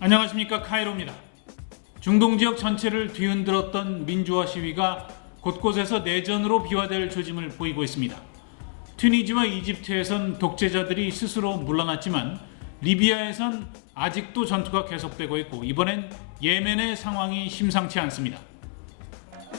안녕하십니까, 카이로입니다. 중동 지역 전체를 뒤흔들었던 민주화 시위가 곳곳에서 내전으로 비화될 조짐을 보이고 있습니다. 튀니지와 이집트에선 독재자들이 스스로 물러났지만 리비아에선 아직도 전투가 계속되고 있고 이번엔 예멘의 상황이 심상치 않습니다.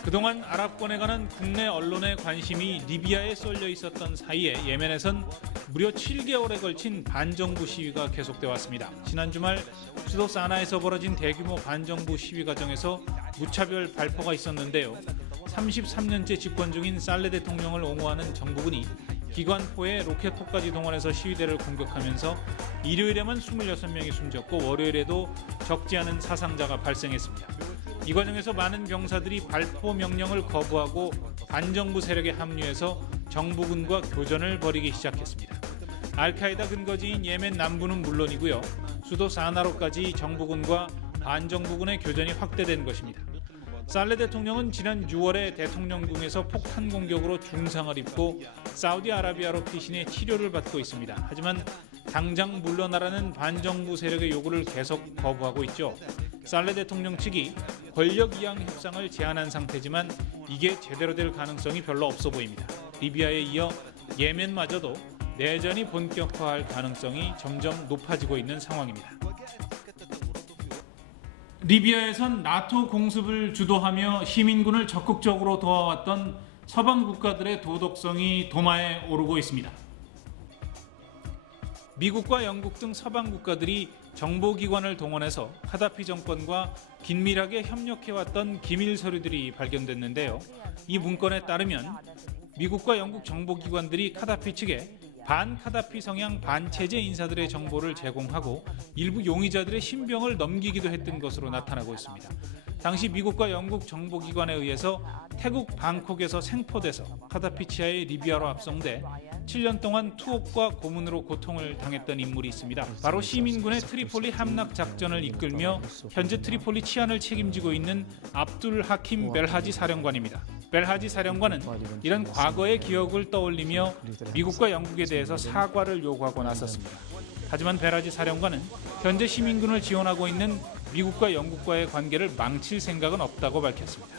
그동안 아랍권에 관한 국내 언론의 관심이 리비아에 쏠려 있었던 사이에 예멘에선 무려 7개월에 걸친 반정부 시위가 계속돼 왔습니다. 지난 주말 수도 사나에서 벌어진 대규모 반정부 시위 과정에서 무차별 발포가 있었는데요. 33년째 집권 중인 살레 대통령을 옹호하는 정부군이 기관포에 로켓포까지 동원해서 시위대를 공격하면서 일요일에만 26명이 숨졌고 월요일에도 적지 않은 사상자가 발생했습니다. 이 과정에서 많은 병사들이 발포 명령을 거부하고 반정부 세력에 합류해서 정부군과 교전을 벌이기 시작했습니다. 알카에다 근거지인 예멘 남부는 물론이고요. 수도 사나로까지 정부군과 반정부군의 교전이 확대된 것입니다. 살레 대통령은 지난 6월에 대통령궁에서 폭탄 공격으로 중상을 입고 사우디아라비아로 피신해 치료를 받고 있습니다. 하지만 당장 물러나라는 반정부 세력의 요구를 계속 거부하고 있죠. 살레 대통령 측이 권력 이양 협상을 제안한 상태지만 이게 제대로 될 가능성이 별로 없어 보입니다. 리비아에 이어 예멘마저도 내전이 본격화할 가능성이 점점 높아지고 있는 상황입니다. 리비아에선 나토 공습을 주도하며 시민군을 적극적으로 도와왔던 서방 국가들의 도덕성이 도마에 오르고 있습니다. 미국과 영국 등 서방 국가들이 정보기관을 동원해서 카다피 정권과 긴밀하게 협력해왔던 기밀 서류들이 발견됐는데요. 이 문건에 따르면 미국과 영국 정보기관들이 카다피 측에 반카다피 성향 반체제 인사들의 정보를 제공하고 일부 용의자들의 신병을 넘기기도 했던 것으로 나타나고 있습니다. 당시 미국과 영국 정보기관에 의해서 태국 방콕에서 생포돼서 카다피 치하의 리비아로 압송돼 7년 동안 투옥과 고문으로 고통을 당했던 인물이 있습니다. 바로 시민군의 트리폴리 함락 작전을 이끌며 현재 트리폴리 치안을 책임지고 있는 압둘 하킴 벨하지 사령관입니다. 벨하지 사령관은 이런 과거의 기억을 떠올리며 미국과 영국에 대해서 사과를 요구하고 나섰습니다. 하지만 벨하지 사령관은 현재 시민군을 지원하고 있는 미국과 영국과의 관계를 망칠 생각은 없다고 밝혔습니다.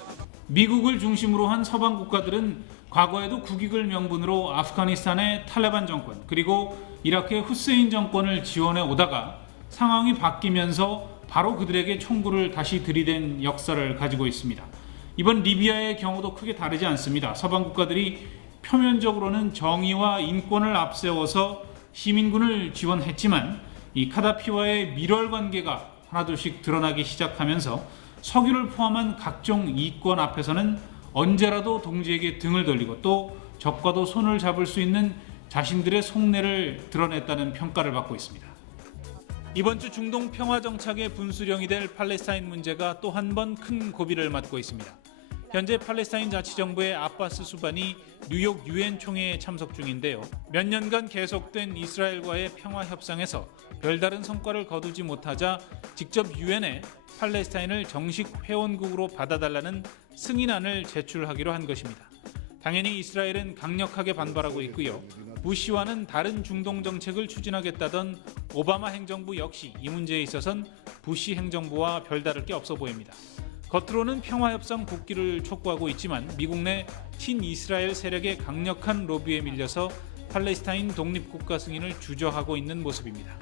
미국을 중심으로 한 서방 국가들은 과거에도 국익을 명분으로 아프가니스탄의 탈레반 정권 그리고 이라크의 후세인 정권을 지원해 오다가 상황이 바뀌면서 바로 그들에게 총구를 다시 들이댄 역사를 가지고 있습니다. 이번 리비아의 경우도 크게 다르지 않습니다. 서방 국가들이 표면적으로는 정의와 인권을 앞세워서 시민군을 지원했지만 이 카다피와의 밀월 관계가 하나둘씩 드러나기 시작하면서 석유를 포함한 각종 이권 앞에서는 언제라도 동지에게 등을 돌리고 또 적과도 손을 잡을 수 있는 자신들의 속내를 드러냈다는 평가를 받고 있습니다. 이번 주 중동 평화정착의 분수령이 될 팔레스타인 문제가 또 한 번 큰 고비를 맞고 있습니다. 현재 팔레스타인 자치정부의 아바스 수반이 뉴욕 유엔 총회에 참석 중인데요. 몇 년간 계속된 이스라엘과의 평화 협상에서 별다른 성과를 거두지 못하자 직접 유엔에 팔레스타인을 정식 회원국으로 받아달라는 승인안을 제출하기로 한 것입니다. 당연히 이스라엘은 강력하게 반발하고 있고요. 부시와는 다른 중동 정책을 추진하겠다던 오바마 행정부 역시 이 문제에 있어선 부시 행정부와 별다를 게 없어 보입니다. 겉으로는 평화협상 복귀를 촉구하고 있지만 미국 내 친이스라엘 세력의 강력한 로비에 밀려서 팔레스타인 독립국가 승인을 주저하고 있는 모습입니다.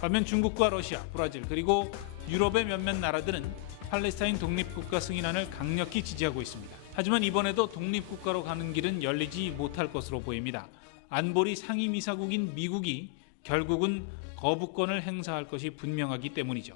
반면 중국과 러시아, 브라질 그리고 유럽의 몇몇 나라들은 팔레스타인 독립국가 승인안을 강력히 지지하고 있습니다. 하지만 이번에도 독립국가로 가는 길은 열리지 못할 것으로 보입니다. 안보리 상임이사국인 미국이 결국은 거부권을 행사할 것이 분명하기 때문이죠.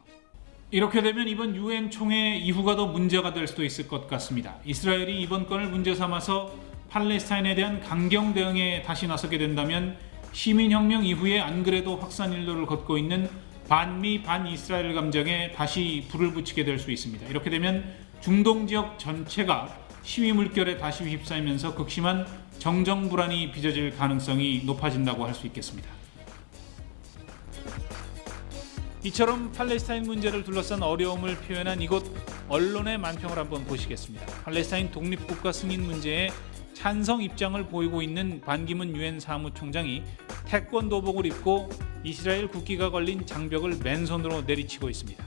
이렇게 되면 이번 유엔 총회 이후가 더 문제가 될 수도 있을 것 같습니다. 이스라엘이 이번 건을 문제 삼아서 팔레스타인에 대한 강경 대응에 다시 나서게 된다면 시민혁명 이후에 안 그래도 확산 일로를 걷고 있는 반미 반이스라엘 감정에 다시 불을 붙이게 될 수 있습니다. 이렇게 되면 중동 지역 전체가 시위 물결에 다시 휩싸이면서 극심한 정정 불안이 빚어질 가능성이 높아진다고 할 수 있겠습니다. 이처럼 팔레스타인 문제를 둘러싼 어려움을 표현한 이곳 언론의 만평을 한번 보시겠습니다. 팔레스타인 독립국가 승인 문제에 찬성 입장을 보이고 있는 반기문 유엔 사무총장이 태권도복을 입고 이스라엘 국기가 걸린 장벽을 맨손으로 내리치고 있습니다.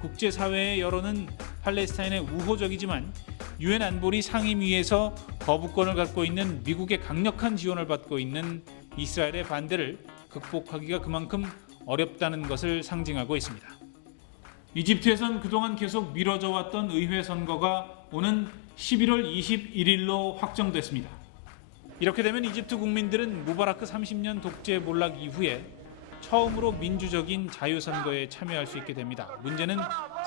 국제사회의 여론은 팔레스타인에 우호적이지만 유엔 안보리 상임위에서 거부권을 갖고 있는 미국의 강력한 지원을 받고 있는 이스라엘의 반대를 극복하기가 그만큼 어렵다는 것을 상징하고 있습니다. 이집트에선 그동안 계속 미뤄져 왔던 의회 선거가 오는 11월 21일로 확정됐습니다. 이렇게 되면 이집트 국민들은 무바라크 30년 독재 몰락 이후에 처음으로 민주적인 자유선거에 참여할 수 있게 됩니다. 문제는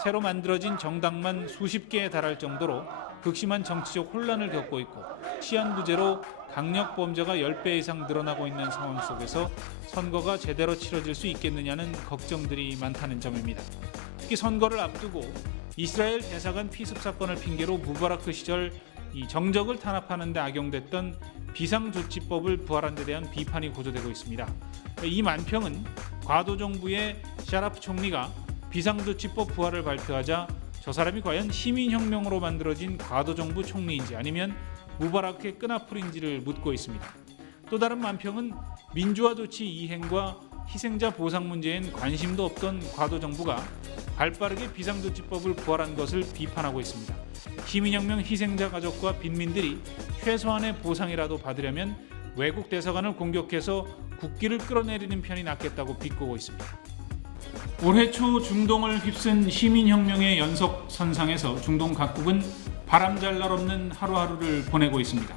새로 만들어진 정당만 수십 개에 달할 정도로 극심한 정치적 혼란을 겪고 있고 치안부재로 강력 범죄가 10배 이상 늘어나고 있는 상황 속에서 선거가 제대로 치러질 수 있겠느냐는 걱정들이 많다는 점입니다. 특히 선거를 앞두고 이스라엘 대사관 피습 사건을 핑계로 무바라크 시절 이 정적을 탄압하는 데 악용됐던 비상조치법을 부활한 데 대한 비판이 고조되고 있습니다. 이 만평은 과도 정부의 샤라프 총리가 비상조치법 부활을 발표하자 저 사람이 과연 시민혁명으로 만들어진 과도 정부 총리인지 아니면 무바라크의 끈앞풀인지를 묻고 있습니다. 또 다른 만평은 민주화 조치 이행과 희생자 보상 문제엔 관심도 없던 과도 정부가 발빠르게 비상조치법을 부활한 것을 비판하고 있습니다. 시민혁명 희생자 가족과 빈민들이 최소한의 보상이라도 받으려면 외국 대사관을 공격해서 국기를 끌어내리는 편이 낫겠다고 비꼬고 있습니다. 올해 초 중동을 휩쓴 시민혁명의 연속선상에서 중동 각국은 바람잘 날 없는 하루하루를 보내고 있습니다.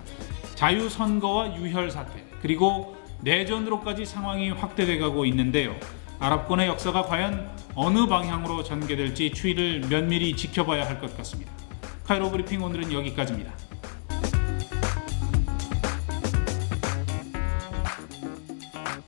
자유선거와 유혈사태 그리고 내전으로까지 상황이 확대돼가고 있는데요. 아랍권의 역사가 과연 어느 방향으로 전개될지 추이를 면밀히 지켜봐야 할 것 같습니다. 카이로 브리핑 오늘은 여기까지입니다.